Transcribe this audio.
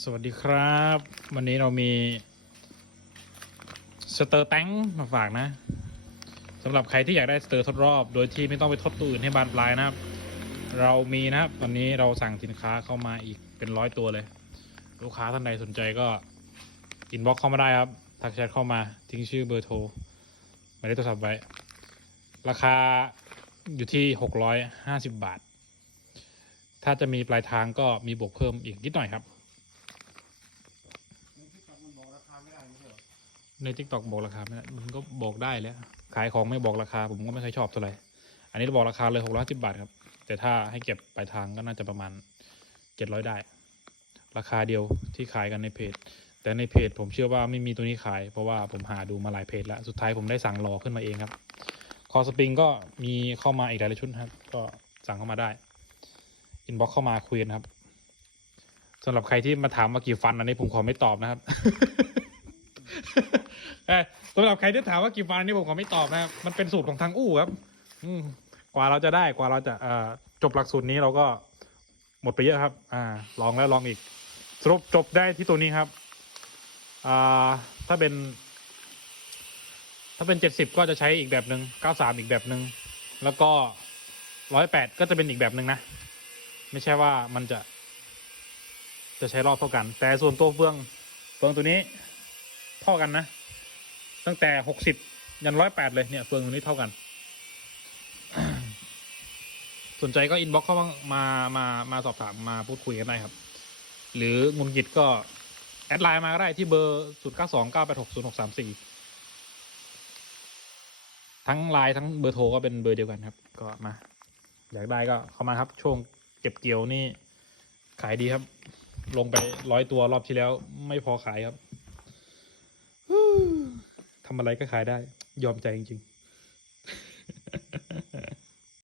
สวัสดีครับ วันนี้เรามีสเตอร์แตงมาฝากนะสำหรับใครที่อยากได้สเตอร์ทดรอบ โดยที่ไม่ต้องไปทดตัวอื่นให้บานปลายนะครับ เรามีนะครับ ตอนนี้เราสั่งสินค้าเข้ามาอีกเป็นร้อยตัวเลย ลูกค้าท่านใดสนใจก็อินบ็อกเข้ามาได้ครับทักแชทเข้ามาทิ้งชื่อเบอร์โทรหมายเลขโทรศัพท์ไว้ ราคาอยู่ที่หกร้อยห้าสิบบาทถ้าจะมีปลายทางก็มีบวกเพิ่มอีกนิดหน่อยครับ ในทิกตอกบอกราคาไม่ได้มันก็บอกได้แล้วขายของไม่บอกราคา ผมก็ไม่เคยชอบเท่าไหร่อันนี้บอกราคาเลยหกร้อยสิบบาทครับ แต่ถ้าให้เก็บปลายทางก็น่าจะประมาณเจ็ดร้อยได้ ราคาเดียวที่ขายกันในเพจ แต่ในเพจผมเชื่อว่าไม่มีตัวนี้ขาย เพราะว่าผมหาดูมาหลายเพจแล้ว สุดท้ายผมได้สั่งรอขึ้นมาเองครับ คอสปริงก็มีเข้ามาอีกหลายชุดครับ ก็สั่งเข้ามาได้ อินบ็อกเข้ามาคุยกันครับสำหรับใครที่มาถามว่ากี่ฟันอันนี้ผมขอไม่ตอบนะครับ สำหรับใครที่ถามว่ากี่ฟันนนี้ผมขอไม่ตอบนะครับ มันเป็นสูตรของทางอู้ครับ อืมกว่าเราจะได้กว่าเราจะเอ่อจบหลักสูตรนี้เราก็หมดไปเยอะครับ อ่า ลองแล้วลองอีก สรุปจบได้ที่ตัวนี้ครับ อ่า ถ้าเป็น ถ้าเป็นเจ็ดสิบก็จะใช้อีกแบบหนึ่งเก้าสามอีกแบบหนึ่งแล้วก็ร้อยแปดก็จะเป็นอีกแบบหนึ่งนะ ไม่ใช่ว่ามันจะ จะใช้รอบเท่ากัน แต่ส่วนตัวเฟืองเฟืองตัวนี้ เท่ากันนะ ตั้งแต่หกสิบยันร้อยแปดเลยเนี่ยเฟืองตัวนี้เท่ากัน สนใจก็อินบ็อกซ์เข้ามามามามาสอบถามมาพูดคุยกันได้ครับ หรือมุนกิจก็ แอดไลน์มาก็ได้ที่เบอร์ศูนย์เก้าสองเก้าแปดหกศูนย์หกสามสี่ทั้งไลน์ทั้งเบอร์โทรก็เป็นเบอร์เดียวกันครับ ก็มาอยากได้ก็เข้ามาครับ ช่วงเก็บเกี่ยวนี่ขายดีครับ ลงไปร้อยตัวรอบที่แล้วไม่พอขายครับ ทำอะไรก็ขายได้ ยอมใจจริง